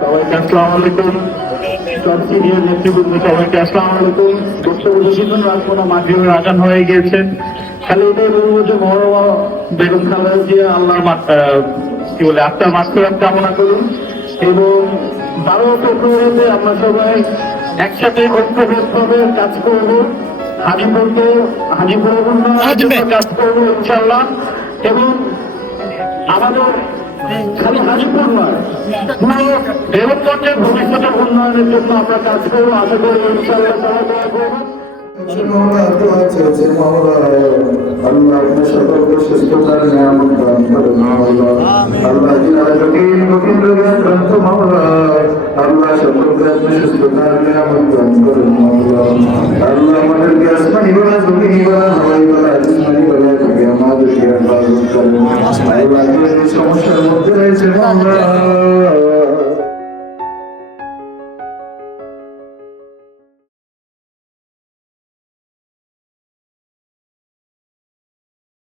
সবাইকে আসসালামু আলাইকুম। সব সিনিয়র নেতৃবৃন্দ সবাইকে আসসালামু আলাইকুম। বক্তব্য বেশিক্ষণ রাখবো না, মাগরিবের আজান হয়ে গিয়েছে। খালি এটাই বলবো যে মহরমা বেগম খালেদা জিয়া আল্লাহর কি বলে আত্মার মাগফিরাত কামনা করুন, এবং 12 ফেব্রুয়ারিতে আমরা সবাই একসাথে ঐক্যবদ্ধভাবে কাজ করবো। হাজিপুরের উন্নয়নের জন্য কাজ করবো ইনশাআল্লাহ। এবং আমাদের খালি হাজিপুর নয়, পুরো দেবগঞ্জের ভবিষ্যতের উন্নয়নের জন্য আমরা কাজ করবো। আশা করি ইনশাআল্লাহ সবাই দোয়া করবেন। আল্লাহ সকলকে সুস্থতার নিয়ামত দান করুন মাওলা। আল্লাহ যারা কঠিন রোগে আক্রান্ত মাওলা, আল্লাহ সকলকে আপনি সুস্থতার নিয়ামত দান করুন মাওলা। আল্লাহ আমাদেরকে আসমানি বলা, জমিনি বলা, হাওয়াই বলা, জিসমানি বলা থেকে আমাদেরকে হেফাজত করেন। আল্লাহ সমস্যার মধ্যে রয়েছে মাওলা,